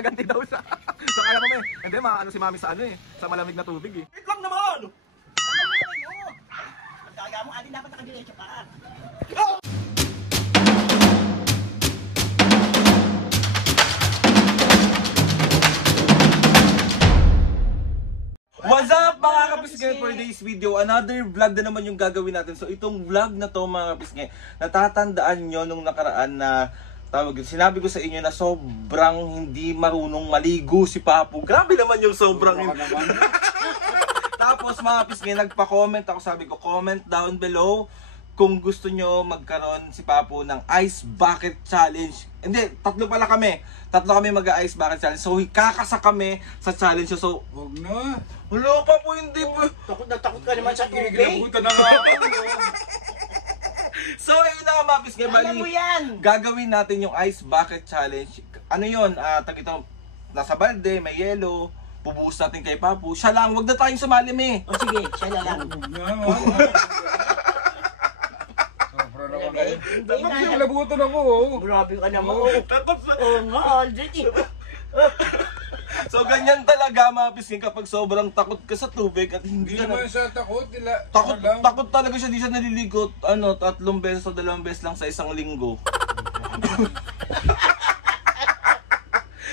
gaganti daw siya. So kaya kami, hindi maano si mami sa ano eh, sa malamig na tubig eh. Wait lang naman! Ang kaya mo, alin dapat nakadiretso ka. What's up mga kapisngay, for today's video, another vlog na naman yung gagawin natin. So itong vlog na to mga kapisngay, natatandaan nyo nung nakaraan na sinabi ko sa inyo na sobrang hindi marunong maligo si Papu. Grabe naman yung sobrang Tapos mga kapisngay, nagpa-comment ako, sabi ko comment down below kung gusto nyo magkaroon si Papu ng Ice Bucket Challenge. Hindi, tatlo kami mag-Ice Bucket Challenge. So kakasa kami sa challenge. So huwag na. Wala pa po, hindi po. Takot na takot ka naman sa tubig. Ginagutan na nga ako. So ayun na nga mga kapisngay, Alam mo yan. gagawin natin yung Ice Bucket Challenge. Ano yun? Nasa balde, may yelo. Bubuhos natin kay Papu. Siya lang, wag na tayong sumalim eh. O sige, siya na lang. Dapat yung labutan ako oh. Grabe ka naman. Oo nga, already. So ganyan talaga mga kapisngay kapag sobrang takot ka sa tubig at hindi Hindi ka naman siya takot. takot talaga siya, di siya naliligo 3 beses o 2 beses lang sa isang linggo.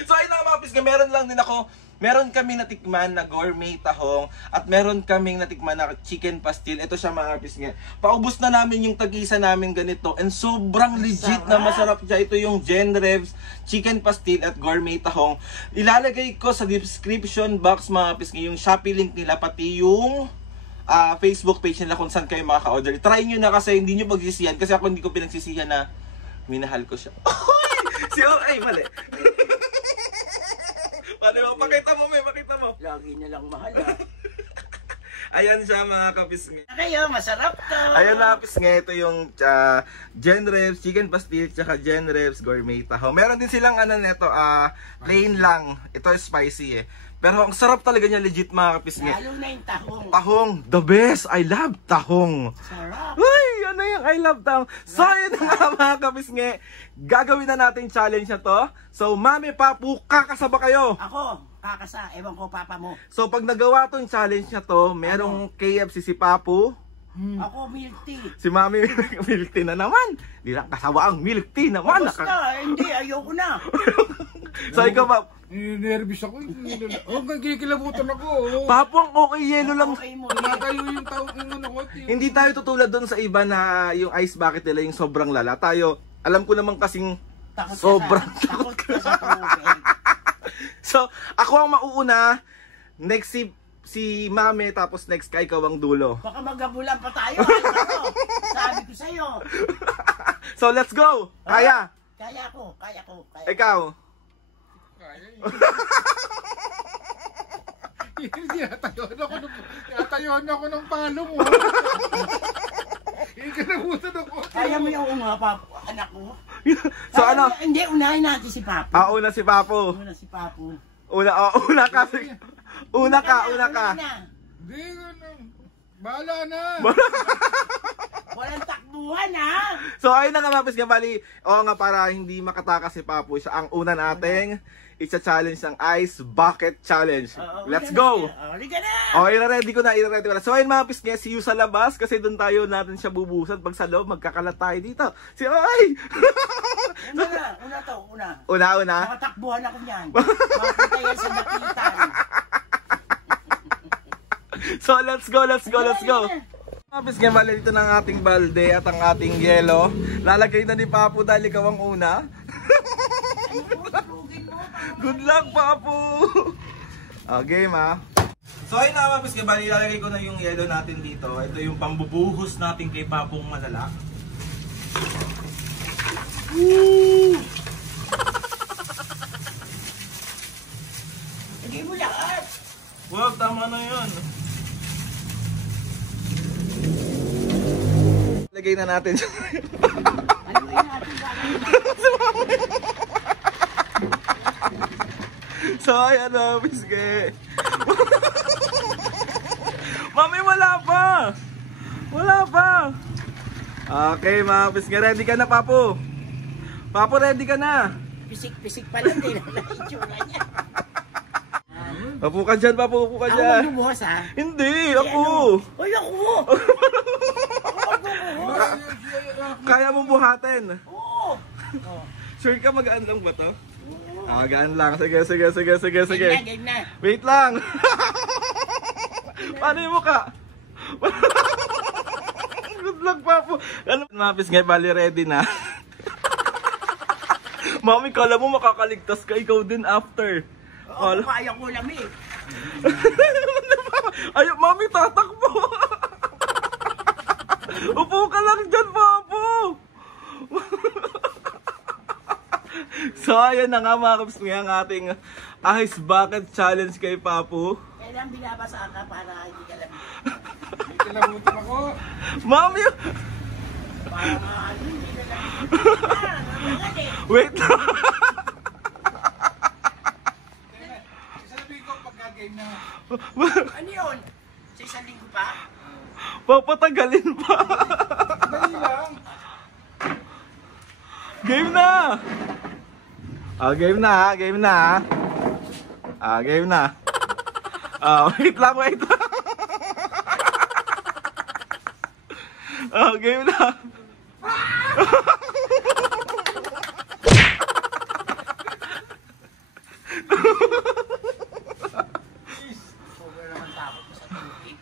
So ayun na mga kapisngay, meron kami natikman na gourmet tahong at meron kaming natikman na chicken pastil. Ito siya mga kapisngay. Paubos na namin yung tag-isa namin ganito and sobrang legit na masarap siya. Ito yung Genrevs chicken pastil at gourmet tahong. Ilalagay ko sa description box mga kapisngay yung Shopee link nila pati yung Facebook page nila kung saan kayo makaka-order. Try nyo na kasi hindi nyo pagsisihan kasi ako hindi ko pinagsisihan na minahal ko siya. Ay, mali. Pakita mo. Lagi na lang mahal Ayan siya mga kapisngay. Kayo, masarap to. Ayan mga kapisngay, ito yung Genrevs chicken pastil tsaka Genrevs gourmet tahong. Meron din silang neto, plain lang. Ito spicy eh. Pero ang sarap talaga niya, legit mga kapisngay. Lalo na yung tahong. Tahong, the best. I love tahong. Sarap. Uy, ano yung I love tahong. So yun nga mga kapisngay, gagawin na natin challenge na to. So Mami, Papu, kakasaba kayo. Ako, kakasa. Ewan ko, papa mo. So pag nagawa tong challenge na to, merong KFC si Papu. Ako, milk tea. Si Mami, milk tea na naman. Di lang kasawa ang milk tea naman. Basta, hindi, ayoko na. So ikaw ba? Nervous ako. Oh, kikilabutan ako. Papu, ang okay, yelo lang. Okay mo. Tumatayo yung tao ng ano ko. Hindi tayo tutulad doon sa iba na yung ice bucket nila yung sobrang lala. Tayo, alam ko naman kasing Takot sobrang takot ka sa tubig. So, ako ang mauuna, next si Mami, tapos next kay ikaw ang dulo. Baka magabulan pa tayo. Ano? Sabi ko sa'yo. So, let's go! Kaya! Kaya ko. Ikaw! Tayuan ako ng palo mo. Ikinabutan ako. Kaya mo yung anak ko. So ano? Hindi, unahin natin si Papu. Una si Papu. Una si Papu. Una ka. Una ka. Hindi, bahala na. Walang takbuhan ha. So ayun na nga mga kapisngay, bali, para hindi makatakas si Papu, siya ang una nating isa-challenge ng Ice Bucket Challenge. Let's go! Liga na! I-ready ko na. So ayun mga kapisngay, see you sa labas kasi doon tayo natin siya bubusan. Pag sa loob, magkakalat tayo dito. Una. Makatakbuhan ako niyan. Makakita yan sa nakitan. So let's go. Kapisngay, bali dito ng ating balde at ang ating yelo. Lalagay na ni Papu dahil ikaw ang una. Good luck, Papu! Okay, ma. So ayun na mga kapisngay, bali ilalagay ko na yung yelo natin dito. Ito yung pambubuhos natin kay Papung malala. Woo! Hindi mo lahat. Wow, tama na yun. Lagay na natin siya. Ano yung natin gagawin? So ayan na, kapisngay. Mami, wala pa. Okay mga kapisngay, ready ka na, Papu? Papu, ready ka na? Pisik-pisik pa lang din ang itsura niya. Upo ka dyan, Papo. Upo ka Ako dyan. magbubuhos ha? Hindi, Eh, ako. ano? Uy, ako! Ako magbubuhos! Kaya mong buhatin. Oo! Sure ka magaan lang ba to? Ah, magaan lang. Sige. Game na. Wait lang. Paano yung mukha? Good luck, Papo. Ano? Mapis nga, bali ready na. Mami, kala mo makakaligtas ka, ikaw din after. Oo, kaya ko lang eh. Ay, Mami, tatakbo. Upo ka lang dyan, Papo. So, ayan na nga mga kaps nga ang ating Ice Bucket Challenge kay Papo. Kailan binabasa ka para hindi ka lang. Kilabutan ako. Mami! Para hindi ka lang. Wait lang! Sabi ko pagka-game na. Ano yun? Sa isang linggo pa? Papatagalin pa! Dali lang. Game na! Ah, game na ha, game na ha. Ah, game na. Ah, wait lang. Ah, game na. Sobrang naman takot mo sa tubig.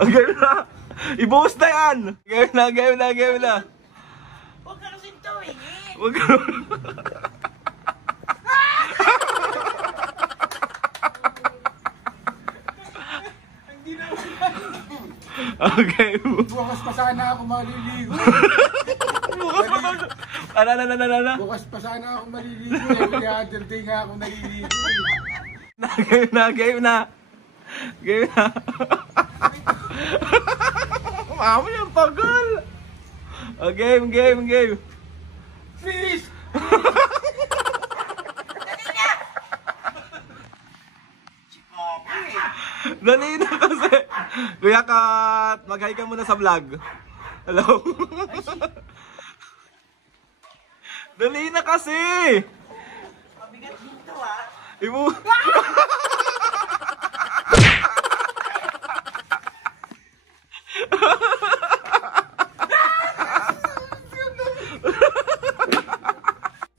Ah, game na. Ibuhos na yan. Game na. Huwag ka kasing tuwingin. Wag ka. Okay. Bukas pa sana ako maliligo. Bukas pa daw siya. Ano? Bukas pa sana ako maliligo. Every other day nga ako naliligo. Game na. Mami, ang tagal. Oh, game. Finish! Si Papa eh. Dali na kasi. Kuya Kat, mag-hi ka muna sa vlog. Hello? Dali na kasi. Mabigat dito ah. Ibu...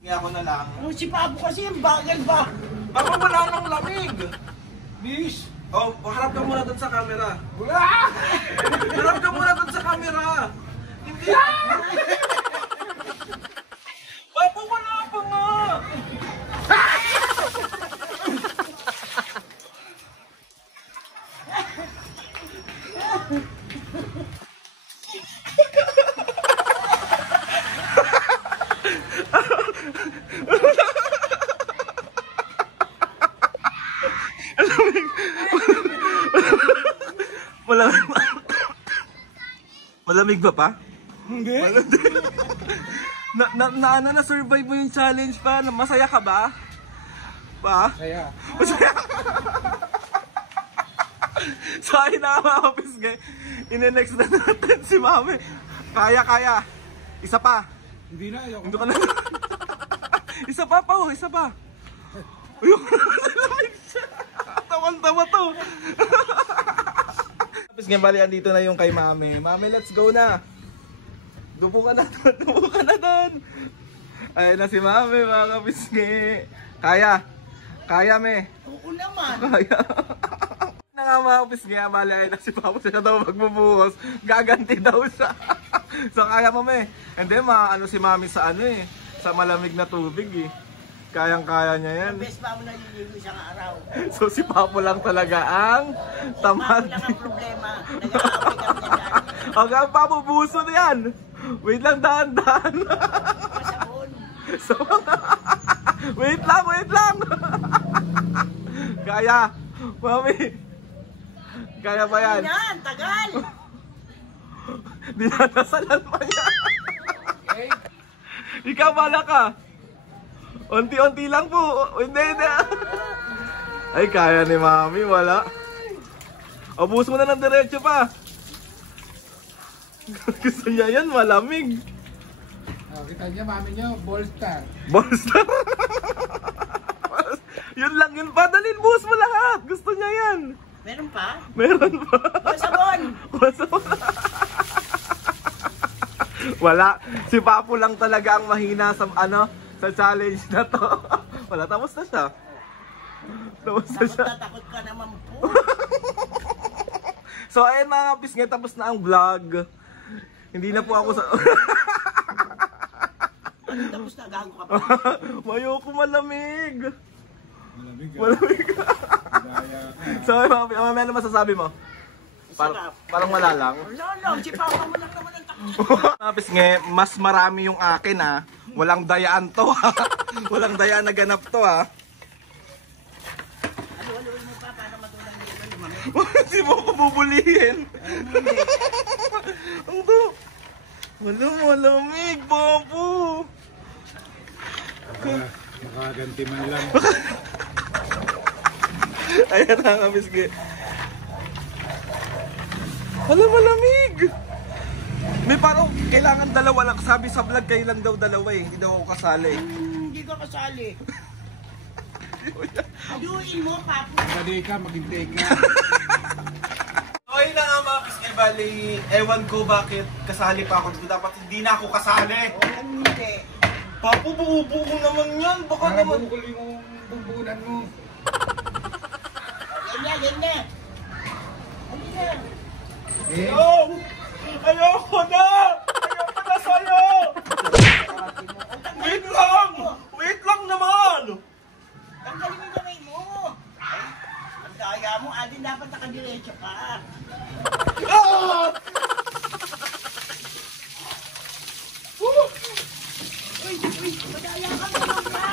Nga ako na lang. Ano si Papa kasi ang bagal ba? Baka wala nang lamig. Miss! Oh, harap ka muna dun sa camera. Wala! Harap ka muna dun sa camera. Hindi. Papa, wala pa nga. Malamig ba pa? Hindi. Na survive mo yung challenge pa? Masaya ka ba? Saya. Masaya. So ayun na mga kapis guys. Ine-next na natin si Mami. Kaya. Isa pa. Hindi na, ayoko. Hindi ka na. Isa pa. Ayun, malamig siya. Tawan-tawa to. Tapos nga bali, andito na yung kay Mami. Mami, let's go na. Dupo ka na doon. Ayun na si Mami, mga kapisngi. Kaya, me. Oo naman. Kaya. Na nga mga kapisngi, bali, ayun na si Papa siya daw magbubuhos. Gaganti daw siya. So, kaya mo, me. And then, maano si Mami sa sa malamig na tubig eh. Kayang-kaya niya yan. Best ba mo naliligo isang araw? So si Papo lang talaga ang tamad. Papo lang ang problema. Nag-aapay kami niya dyan. Okay, Papo, buso na yan. Wait lang, dahan-dahan. Masabon. So, wait lang. Kaya, Mami. Kaya ba yan? Yan, tagal. Dinadasalan pa yan. Okay? Ikaw, bala ka. Unti-unti lang po. Hindi. Ay, kaya ni Mami. Wala. Abus mo na ng diretso pa. Gusto niya yan, malamig. Oh, kita niya, mami niyo, Ballstar. Ballstar. Yun lang yun pa. Dalhin, buhos mo lahat. Gusto niya yan. Meron pa? Meron pa. Sabon! Wala. Si Papo lang talaga ang mahina sa sa challenge na to. Wala, tapos na siya. Tapos na siya. Takot ka naman po. So ayun mga pisngi, tapos na ang vlog. Hindi na po ako sa... Tapos na, gago ka pa. Ayoko malamig. Malamig. Malamig. Daya ka. So mamaya na masasabi mo? Parang wala lang. Wala lang, sipawa mo lang naman ang takot. Mga pisngi, mas marami yung akin ha. Walang dayaan to ha. Walang dayaan na ganap to ha. Halo-haloin mo pa, paano matulang nilo, mami? Hindi mo ako bubulihin. Ang to. Wala, malamig, Papo. Makaganti man lang. Ayan na nga, pisngi. Wala, malamig. May parang kailangan dalawa lang. Sabi sa vlog, kayo lang daw dalawa eh. Hindi daw ako kasali. Hindi ka kasali. Haluin mo, Papo. Magantay ka, maghintay ka. Okay na nga mga pisngi, bali, ewan ko bakit kasali pa ako. Dapat hindi na ako kasali. Hindi. Papo, buo-buo naman yan. Baka Para naman. bukol yung bubunan mo. Yan na. Ano na? Eh, Oh! Ayoko na! Ayoko na sa'yo! Wait lang! Wait lang naman! Tanggalin mo yung kamay mo. Ay, ang daya mo, Alin, dapat nakadiretso ka. Ah! Uy, madaya ka naman ka.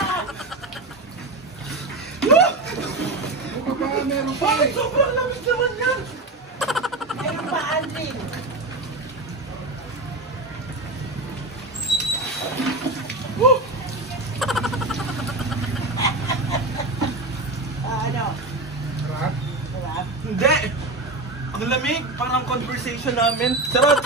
ano pa ba? Meron pa Bakit eh. sobrang lamig naman yan? Meron pa, Alin. Ano? Harap. Sarap? Hindi! Ang lamig, parang conversation namin. Charot!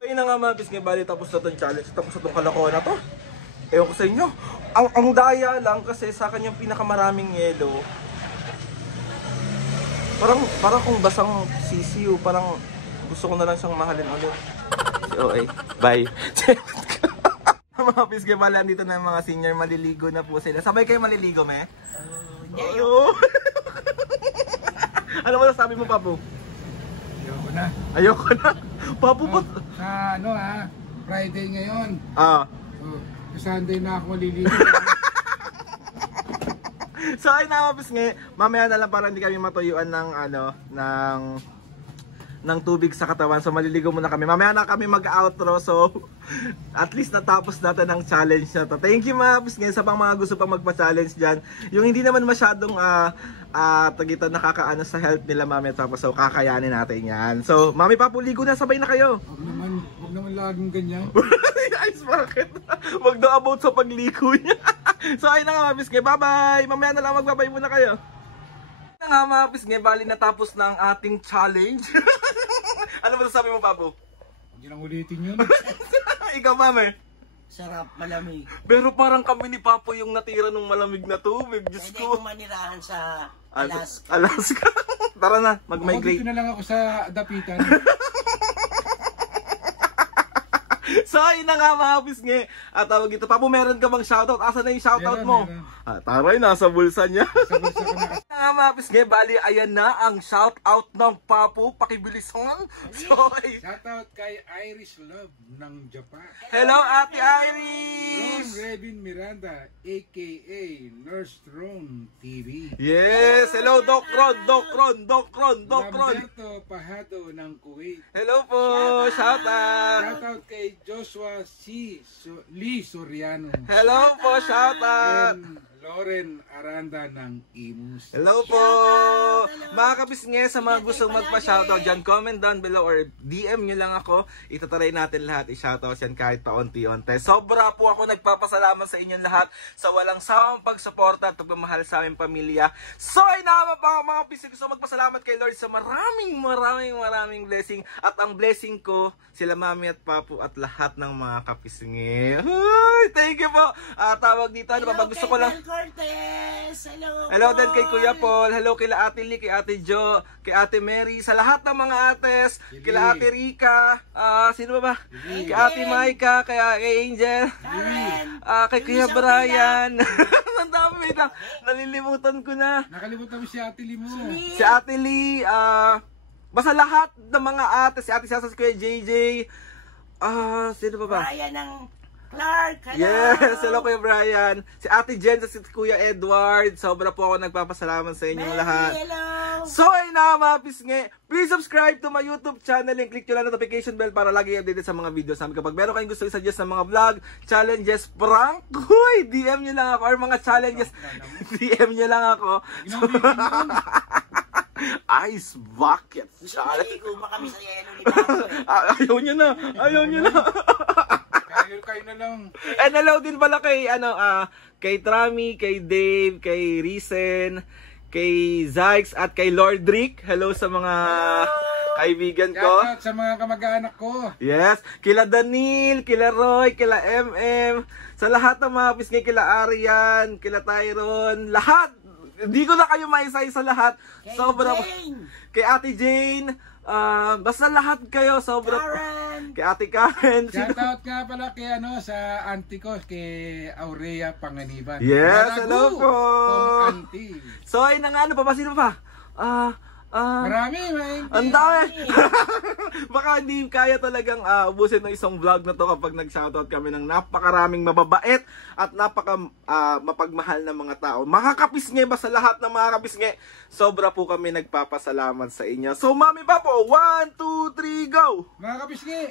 Ayun na nga mga pisngi, bali tapos na itong challenge, tapos na itong kalokohan na to. Ewan ko sa inyo. Ang daya lang kasi sa kanyang pinakamaraming yelo. Parang kung basang sisiw, parang gusto ko na lang siyang mahalin ulit. So, okay. Bye. Mga pisngi, bali andito na yung mga senior, maliligo na po sila. Sabay kayo maliligo, me? Hindi, Oo. Ano mo sabi mo, Papu? Ayoko na. Ayoko na. Papu, ba't? Sa ano ha, Friday ngayon. Ah. Oh, sa Sunday na ako maliligo. So ay namapis nga, mamaya na lang para hindi kami matuyuan ng ng tubig sa katawan. So maliligo muna kami. Mamaya na kami mag-outro. So at least natapos natin ang challenge na to. Thank you mapis nga sa pang mga gusto pang magpa-challenge diyan. Yung hindi naman masyadong tagitan nakakaano sa health nila mami, tapos so kakayanin natin 'yan. So mami, papuligo na, sabay na kayo. Huwag naman laging ganyan. Guys, bakit? Wag daw about sa pagligo niya. So ayun na nga mga pisngi, bye-bye! Mamaya na lang magbabay muna kayo. Ayun na nga mga pisngi, bali natapos na ang ating challenge. Ano ba sabi mo, Papo? Hindi lang ulitin yun. Ikaw, mami. sarap, malamig. Pero parang kami ni Papo yung natira ng malamig na tubig. Diyos Pwede ko. kong manirahan sa Alaska. Alaska. Tara na, Ako mag-migrate. dito na lang ako sa dapitan. So ayun na nga mga pisngi. At tawag ito, Papo, meron ka bang shoutout? Asa na yung shoutout mo? Meron. Taray, nasa bulsa niya. Sa bulsa ko na. Nga mga pisngi, bali ayan na ang shoutout ng Papo. Pakibilisan. So, Shoutout kay Irish Love ng Japan. hello Ate Ron Iris! Revin Miranda, a.k.a. Nurse Ron TV. Yes! Hello Doc Ron! Doc Ron! Doc Ron! Doc Ron! Lamberto Pajado ng Kuwait. Hello po! Shoutout! Shoutout kay Joshua C. Lee Soriano. Hello po! Shoutout! And Loren Aranda ng Imus. Hello po! Mga kapisnge, sa mga gustong magpa-shoutout dyan, comment down below or DM nyo lang ako. Itataray natin lahat i-shoutout yan kahit paunti-unti. Sobra po ako nagpapasalamat sa inyong lahat sa walang sawang pagsuporta at pagmamahal sa aming pamilya. So ay naman pa mga kapisnge, gusto magpasalamat kay Lord sa maraming blessing. At ang blessing ko, sila mami at papu at lahat ng mga kapisnge. Ay, thank you po! Tawag dito, ano pa, gusto ko lang... Cortez! Hello! Hello din kay Kuya Paul, hello kila Ate Lee, kay Ate Jo, kay Ate Mary, sa lahat ng mga ates, kila Ate Rika, sino ba? Kay Ate Maika, kay Angel, kay Kuya Brian. Ang dami, wait lang, nalilimutan ko na. Nakalimutan mo si Ate Lee mo. Si Ate Lee, basta lahat ng mga ates, si Ate Sasa, si Kuya JJ, sino ba? Brian ng Clark, hello! Yes, hello Kuya Brian. Si Ate Jen, si Kuya Edward. Sobra po ako nagpapasalamat sa inyong lahat. Hello! So ay na mga pisnge, please subscribe to my YouTube channel and click nyo lang notification bell para lagi updated sa mga videos namin. Kapag meron kayong gusto i-suggest ng mga vlog, challenges, prank, huy, DM nyo lang ako. Or mga challenges, DM nyo lang ako. Ice bucket challenge. Maligo ba kami sa yelo ni Papa? Ayaw nyo na, ayaw nyo na. Kayo na lang. And hello din pala kay kay Trami, kay Dave, kay Risen, kay Zykes at kay Lord Rick. Hello sa mga kaibigan ko. Shoutout sa mga kamag-anak ko. Yes, kila Danil, kila Roy, kila MM, sa lahat ng mga pisngi, kila Arian, kila Tyron, lahat. Hindi ko na kayo maisa-isa lahat. Sobra kay Ate Jane, basta lahat kayo, sobra kay Ate Karen. Shoutout nga pala kay sa auntie ko, kay Aurea Panganiban. Yes, Malago, hello po. kong auntie. So ay nang ano pa ba, sino pa? Marami, ang dami. Baka hindi kaya talagang ubusin ng isang vlog na to kapag nag-shoutout kami ng napakaraming mababait at mapagmahal na mga tao. Mga kapisnge ba sa lahat ng mga kapisnge? Sobra po kami nagpapasalamat sa inyo. So mami pa po, 1, 2, 3, go! Mga kapisngi.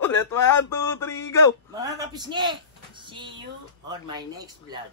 Ulit, 1, 2, 3, go! Mga kapisngi, see you on my next vlog.